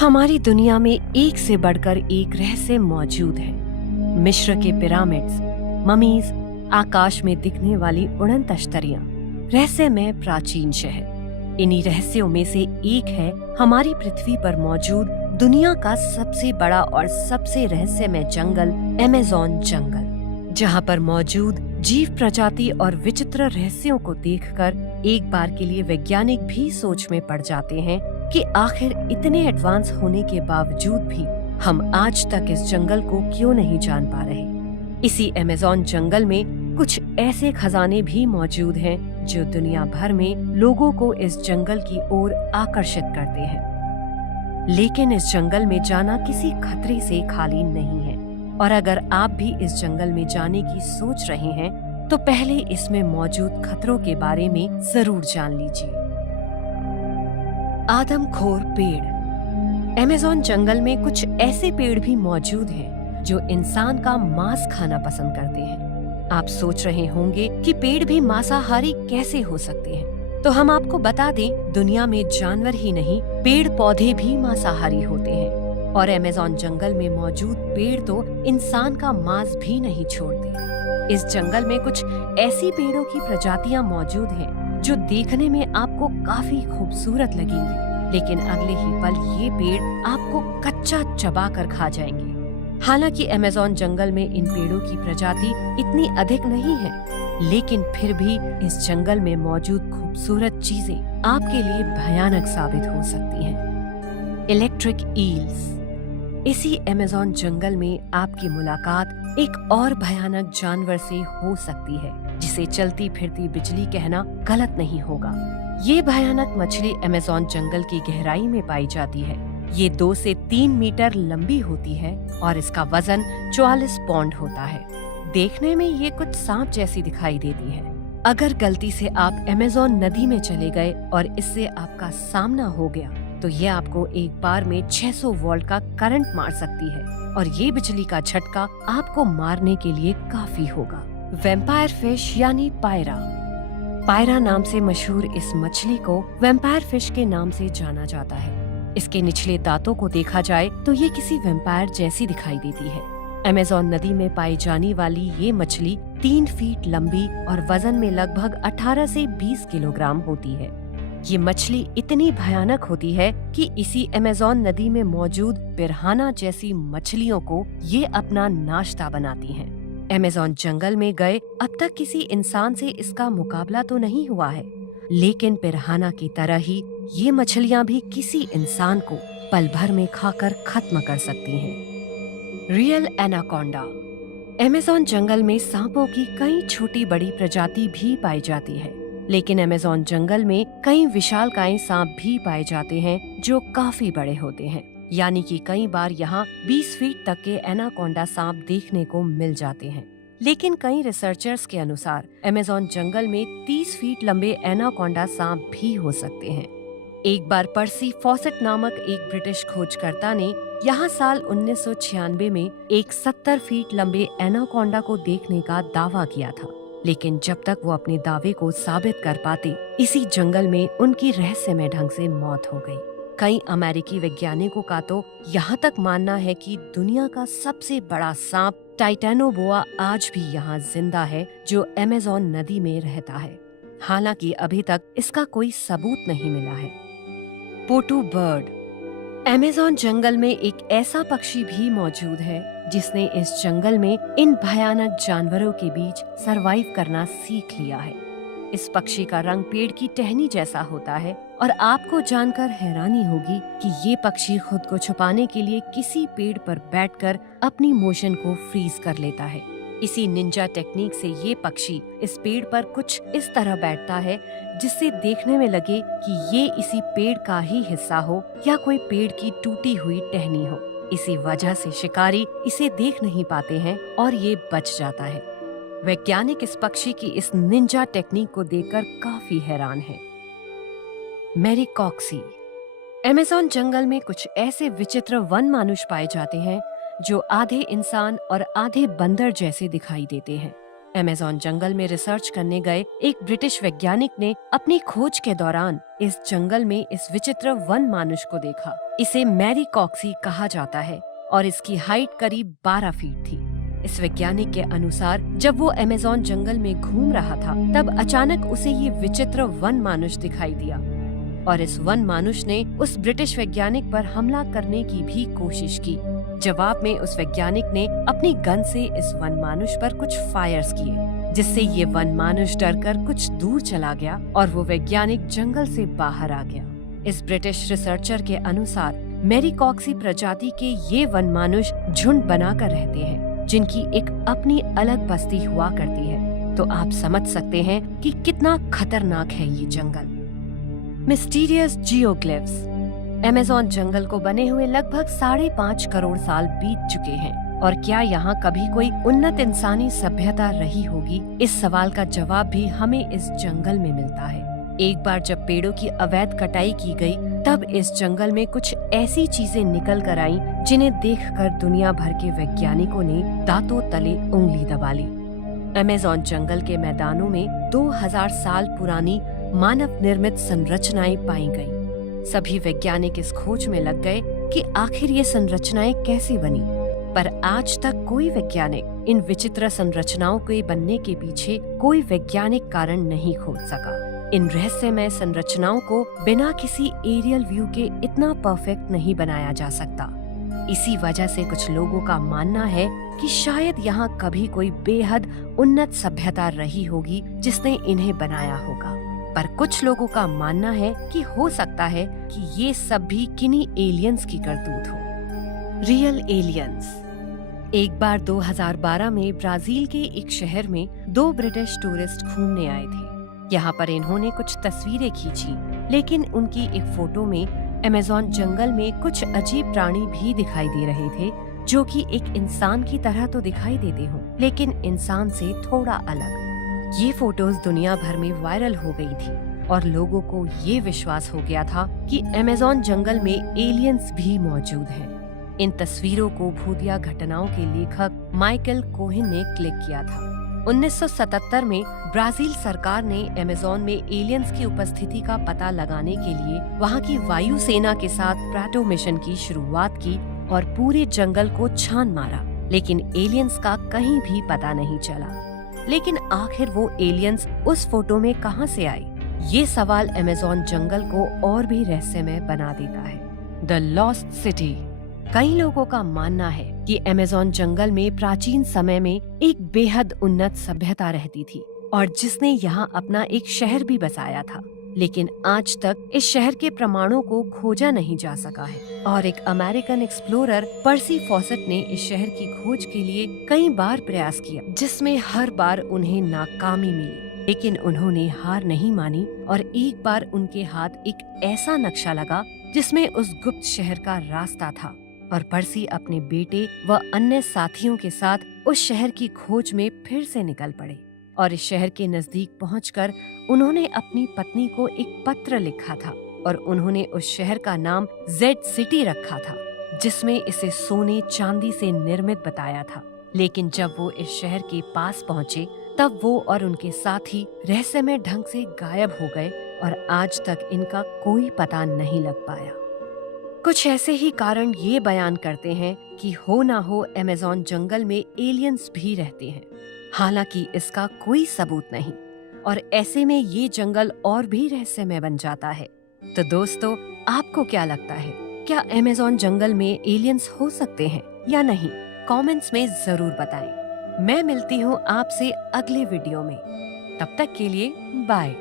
हमारी दुनिया में एक से बढ़कर एक रहस्य मौजूद है। मिस्र के पिरामिड्स, ममीज, आकाश में दिखने वाली उड़न तश्तरियां, रहस्यमय प्राचीन शहर। इन्हीं रहस्यों में से एक है हमारी पृथ्वी पर मौजूद दुनिया का सबसे बड़ा और सबसे रहस्यमय जंगल, अमेज़न जंगल, जहां पर मौजूद जीव प्रजाति और विचित्र रहस्यों को देखकर एक बार के लिए वैज्ञानिक भी सोच में पड़ जाते हैं कि आखिर इतने एडवांस होने के बावजूद भी हम आज तक इस जंगल को क्यों नहीं जान पा रहे। इसी अमेज़न जंगल में कुछ ऐसे खजाने भी मौजूद हैं जो दुनिया भर में लोगों को इस जंगल की ओर आकर्षित करते हैं। लेकिन इस जंगल में जाना किसी खतरे से खाली नहीं है, और अगर आप भी इस जंगल में जाने की सोच रहे हैं तो पहले इसमें मौजूद खतरों के बारे में जरूर जान लीजिए। आदमखोर पेड़। अमेज़न जंगल में कुछ ऐसे पेड़ भी मौजूद हैं जो इंसान का मांस खाना पसंद करते हैं। आप सोच रहे होंगे कि पेड़ भी मांसाहारी कैसे हो सकते हैं, तो हम आपको बता दें, दुनिया में जानवर ही नहीं, पेड़ पौधे भी मांसाहारी होते हैं। और अमेज़न जंगल में मौजूद पेड़ तो इंसान का मांस भी नहीं छोड़ते। इस जंगल में कुछ ऐसी पेड़ों की प्रजातियां मौजूद हैं जो देखने में आपको काफी खूबसूरत लगेंगी, लेकिन अगले ही पल ये पेड़ आपको कच्चा चबा कर खा जाएंगे। हालांकि अमेज़न जंगल में इन पेड़ों की प्रजाति इतनी अधिक नहीं है, लेकिन फिर भी इस जंगल में मौजूद खूबसूरत चीजें आपके लिए भयानक साबित हो सकती हैं। Electric eels. इसी अमेज़न जंगल में आपकी मुलाकात एक और भयानक जानवर से हो सकती है, जिसे चलती फिरती बिजली कहना गलत नहीं होगा। ये भयानक मछली अमेज़न जंगल की गहराई में पाई जाती है। ये 2 से 3 मीटर लंबी होती है और इसका वजन 44 पौंड होता है। देखने में ये कुछ सांप जैसी दिखाई देती है। अगर गलती से आप अमेज़न नदी में चले गए और इससे आपका सामना हो गया तो ये आपको एक बार में 600 वोल्ट का करंट मार सकती है, और ये बिजली का झटका आपको मारने के लिए काफी होगा। वैम्पायर फिश यानी पायरा। पायरा नाम से मशहूर इस मछली को वैम्पायर फिश के नाम से जाना जाता है। इसके निचले दांतों को देखा जाए तो ये किसी वैम्पायर जैसी दिखाई देती है। अमेज़न नदी में पाई जाने वाली ये मछली 3 फीट लंबी और वजन में लगभग 18 से 20 किलोग्राम होती है। ये मछली इतनी भयानक होती है कि इसी अमेज़न नदी में मौजूद पिरान्हा जैसी मछलियों को ये अपना नाश्ता बनाती हैं। अमेज़न जंगल में गए अब तक किसी इंसान से इसका मुकाबला तो नहीं हुआ है, लेकिन पिरान्हा की तरह ही ये मछलियां भी किसी इंसान को पल भर में खाकर खत्म कर सकती हैं। Real anaconda. अमेज़न जंगल में सांपों की कई छोटी बड़ी प्रजाति भी पाई जाती है, लेकिन अमेज़न जंगल में कई विशालकाय सांप भी पाए जाते हैं जो काफी बड़े होते हैं। यानी कि कई बार यहाँ 20 फीट तक के एनाकोंडा सांप देखने को मिल जाते हैं। लेकिन कई रिसर्चर्स के अनुसार अमेज़न जंगल में 30 फीट लंबे एनाकोंडा सांप भी हो सकते हैं। एक बार पर्सी फॉसेट नामक एक ब्रिटिश खोजकर्ता ने यहाँ साल 1996 में एक 70 फीट लंबे एनाकोंडा को देखने का दावा किया था, लेकिन जब तक वो अपने दावे को साबित कर पाते, इसी जंगल में उनकी रहस्यमय ढंग से मौत हो गई। कई अमेरिकी वैज्ञानिकों का तो यहाँ तक मानना है कि दुनिया का सबसे बड़ा सांप टाइटैनोबोआ आज भी यहाँ जिंदा है, जो अमेज़न नदी में रहता है। हालांकि अभी तक इसका कोई सबूत नहीं मिला है। पोटू बर्ड। अमेज़न जंगल में एक ऐसा पक्षी भी मौजूद है जिसने इस जंगल में इन भयानक जानवरों के बीच सरवाइव करना सीख लिया है। इस पक्षी का रंग पेड़ की टहनी जैसा होता है, और आपको जानकर हैरानी होगी कि ये पक्षी खुद को छुपाने के लिए किसी पेड़ पर बैठकर अपनी मोशन को फ्रीज कर लेता है। इसी निंजा टेक्निक से ये पक्षी इस पेड़ पर कुछ इस तरह बैठता है जिससे देखने में लगे कि ये इसी पेड़ का ही हिस्सा हो या कोई पेड़ की टूटी हुई टहनी हो। इसी वजह से शिकारी इसे देख नहीं पाते हैं और ये बच जाता है। वैज्ञानिक इस पक्षी की इस निंजा टेक्निक को देखकर काफी हैरान हैं। मैरीकॉक्सी। अमेज़न जंगल में कुछ ऐसे विचित्र वन मानुष पाए जाते हैं जो आधे इंसान और आधे बंदर जैसे दिखाई देते हैं। अमेज़न जंगल में रिसर्च करने गए एक ब्रिटिश वैज्ञानिक ने अपनी खोज के दौरान इस जंगल में इस विचित्र वन मानुष को देखा। इसे मैरी कॉक्सी कहा जाता है और इसकी हाइट करीब 12 फीट थी। इस वैज्ञानिक के अनुसार जब वो अमेज़न जंगल में घूम रहा था तब अचानक उसे ये विचित्र वन मानुष दिखाई दिया और इस वन मानुष ने उस ब्रिटिश वैज्ञानिक पर हमला करने की भी कोशिश की। जवाब में उस वैज्ञानिक ने अपनी गन से इस वन मानुष पर कुछ फायर्स किए, जिससे ये वन मानुष डरकर कुछ दूर चला गया और वो वैज्ञानिक जंगल से बाहर आ गया। इस ब्रिटिश रिसर्चर के अनुसार मैरी कॉक्सी प्रजाति के ये वन मानुष झुंड बनाकर रहते हैं, जिनकी एक अपनी अलग बस्ती हुआ करती है। तो आप समझ सकते हैं कि कितना खतरनाक है ये जंगल। Mysterious geoglyphs. अमेज़न जंगल को बने हुए लगभग 5.5 करोड़ साल बीत चुके हैं और क्या यहाँ कभी कोई उन्नत इंसानी सभ्यता रही होगी? इस सवाल का जवाब भी हमें इस जंगल में मिलता है। एक बार जब पेड़ों की अवैध कटाई की गई, तब इस जंगल में कुछ ऐसी चीजें निकल कर आईं जिन्हें देखकर दुनिया भर के वैज्ञानिकों ने दांतों तले उंगली दबा ली। अमेज़न जंगल के मैदानों में 2000 साल पुरानी मानव निर्मित संरचनाएं पाई गईं। सभी वैज्ञानिक इस खोज में लग गए कि आखिर ये संरचनाएं कैसे बनी, पर आज तक कोई वैज्ञानिक इन विचित्र संरचनाओं के बनने के पीछे कोई वैज्ञानिक कारण नहीं खोज सका। इन रहस्यमय संरचनाओं को बिना किसी एरियल व्यू के इतना परफेक्ट नहीं बनाया जा सकता। इसी वजह से कुछ लोगों का मानना है कि शायद यहाँ कभी कोई बेहद उन्नत सभ्यता रही होगी जिसने इन्हें बनाया होगा। पर कुछ लोगों का मानना है कि हो सकता है कि ये सब भी किन्हीं एलियंस की करतूत हो। Real aliens. एक बार 2012 में ब्राजील के एक शहर में 2 ब्रिटिश टूरिस्ट घूमने आए थे। यहाँ पर इन्होंने कुछ तस्वीरें खींची, लेकिन उनकी एक फोटो में अमेज़न जंगल में कुछ अजीब प्राणी भी दिखाई दे रहे थे, जो कि एक इंसान की तरह तो दिखाई देते हों, लेकिन इंसान से थोड़ा अलग। ये फोटोज दुनिया भर में वायरल हो गई थी और लोगों को ये विश्वास हो गया था कि अमेज़न जंगल में एलियंस भी मौजूद हैं। इन तस्वीरों को भूतिया घटनाओं के लेखक माइकल कोहेन ने क्लिक किया था। 1977 में ब्राजील सरकार ने अमेज़न में एलियंस की उपस्थिति का पता लगाने के लिए वहाँ की वायुसेना के साथ प्राटो मिशन की शुरुआत की और पूरे जंगल को छान मारा, लेकिन एलियंस का कहीं भी पता नहीं चला। लेकिन आखिर वो एलियंस उस फोटो में कहां से आई? ये सवाल अमेज़न जंगल को और भी रहस्यमय बना देता है। The lost city. कई लोगों का मानना है कि अमेज़न जंगल में प्राचीन समय में एक बेहद उन्नत सभ्यता रहती थी और जिसने यहाँ अपना एक शहर भी बसाया था, लेकिन आज तक इस शहर के प्रमाणों को खोजा नहीं जा सका है। और एक अमेरिकन एक्सप्लोरर पर्सी फॉसेट ने इस शहर की खोज के लिए कई बार प्रयास किया, जिसमें हर बार उन्हें नाकामी मिली, लेकिन उन्होंने हार नहीं मानी और एक बार उनके हाथ एक ऐसा नक्शा लगा जिसमें उस गुप्त शहर का रास्ता था और पर्सी अपने बेटे व अन्य साथियों के साथ उस शहर की खोज में फिर से निकल पड़े। और इस शहर के नजदीक पहुंचकर उन्होंने अपनी पत्नी को एक पत्र लिखा था और उन्होंने उस शहर का नाम जेड सिटी रखा था, जिसमें इसे सोने चांदी से निर्मित बताया था। लेकिन जब वो इस शहर के पास पहुंचे, तब वो और उनके साथी रहस्यमय ढंग से गायब हो गए और आज तक इनका कोई पता नहीं लग पाया। कुछ ऐसे ही कारण ये बयान करते हैं कि हो ना हो अमेज़न जंगल में एलियंस भी रहते हैं, हालांकि इसका कोई सबूत नहीं, और ऐसे में ये जंगल और भी रहस्यमय बन जाता है। तो दोस्तों, आपको क्या लगता है, क्या अमेज़न जंगल में एलियंस हो सकते हैं या नहीं? कमेंट्स में जरूर बताएं। मैं मिलती हूँ आपसे अगले वीडियो में। तब तक के लिए बाय।